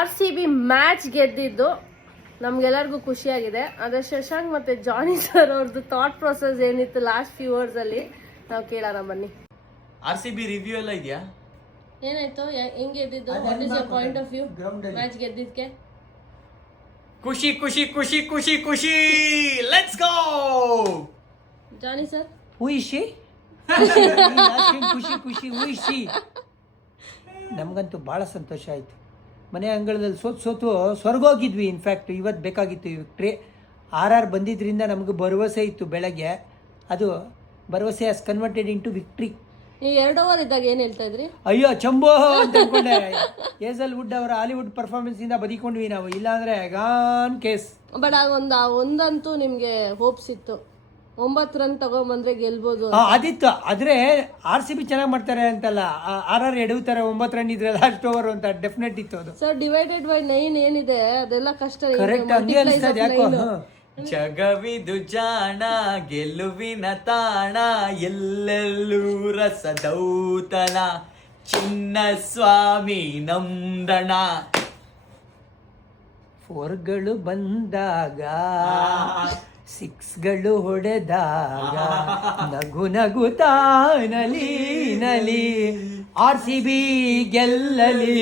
RCB match ಗೆದ್ದಿದ್ದು ನಮ್ಗೆಲ್ಲರಿಗೂ ಖುಷಿಯಾಗಿದೆ. ಆದ್ರೆ ಶಶಾಂಕ್ ಮತ್ತೆ ಜಾನಿ ಸರ್ ಅವ್ರದ್ದು ಥಾಟ್ ಪ್ರೊಸೆಸ್ ಏನಿತ್ತು ಲಾಸ್ಟ್ ಫ್ಯೂ ಅವರ್ಸ್ ಅಲ್ಲಿ ನಾವು ಕೇಳೋಣ ಬನ್ನಿ. RCB ರಿವ್ಯೂ ಎಲ್ಲ ಇದೆಯಾ? ಏನಾಯ್ತು, ಹೆಂಗ್ ಗೆದ್ದಿದ್ದು? What is your point of view match ಗೆದ್ದಿದ್ಕೆ? ಖುಷಿ ಖುಷಿ ಖುಷಿ ಖುಷಿ ಖುಷಿ. Let's go Johnny sir. ಊಹಿಸಿ ಖುಷಿ ಖುಷಿ ಊಹಿಸಿ. ನಮಗಂತೂ ಭಾಳ ಸಂತೋಷ ಆಯಿತು. ಮನೆ ಅಂಗಳದಲ್ಲಿ ಸೋತು ಸ್ವರ್ಗೋಗಿದ್ವಿ. ಇನ್ಫ್ಯಾಕ್ಟ್ ಇವತ್ತು ಬೇಕಾಗಿತ್ತು ಈ ವಿಕ್ಟ್ರಿ. RR ಬಂದಿದ್ದರಿಂದ ನಮಗೆ ಭರವಸೆ ಇತ್ತು ಬೆಳಗ್ಗೆ. ಅದು ಭರವಸೆ ಆಸ್ ಕನ್ವರ್ಟೆಡ್ ಇಂಟು ವಿಕ್ಟ್ರಿ. ನೀವು 2 ಓವರ್ ಇದ್ದಾಗ ಏನು ಹೇಳ್ತಾ ಇದ್ರಿ? ಅಯ್ಯೋ ಚಂಬೋ ಅಂತ ಅನ್ಕೊಂಡೆ. ಏಜಲ್ ವುಡ್ ಅವರ ಹಾಲಿವುಡ್ ಪರ್ಫಾರ್ಮೆನ್ಸ್ ಇಂದ ಬದಿಕೊಂಡ್ವಿ ನಾವು. ಇಲ್ಲಾಂದ್ರೆ ಗಾನ್ ಕೇಸ್. ಬಟ್ ಒಂದಂತೂ ನಿಮ್ಗೆ ಹೋಪ್ಸ್ ಇತ್ತು, 9 ರನ್ ತಗೊಂಬಂದ್ರೆ ಗೆಲ್ಬೋದು. ಅದಿತ್ತು. ಆದ್ರೆ RCB ಚೆನ್ನಾಗಿ ಮಾಡ್ತಾರೆ ಅಂತಲ್ಲ, RR ಎಡವುತ್ತಾರೆ 9 ರನ್ ಇದ್ರೆ ಲಾಸ್ಟ್ ಓವರ್ ಅಂತ ಡೆಫಿನೆಟ್ ಇತ್ತು ಅದು. ಸರ್ ಡಿವೈಡೆಡ್ ಬೈ 9 ಏನಿದೆ ಅದೆಲ್ಲ ಕಷ್ಟ. ಕರೆಕ್ಟ್ ಹಂಗೆ ಅನ್ಸ್ತದೆ ಯಾಕೋ. ಜಗವಿದು ಜಾಣ ಗೆಲುವಿನ ತಾಣ ಎಲ್ಲೆಲ್ಲೂ ರಸದೌತಣ ಚಿನ್ನ ಸ್ವಾಮಿ ನಂದಣ. ಫೋರ್ಗಳು ಬಂದಾಗ 6ಗಳು ಹೊಡೆದಾಗ ನಗು ನಗುತ್ತಾ ನಲಿ ನಲಿ RCB ಗೆಲ್ಲಲಿ.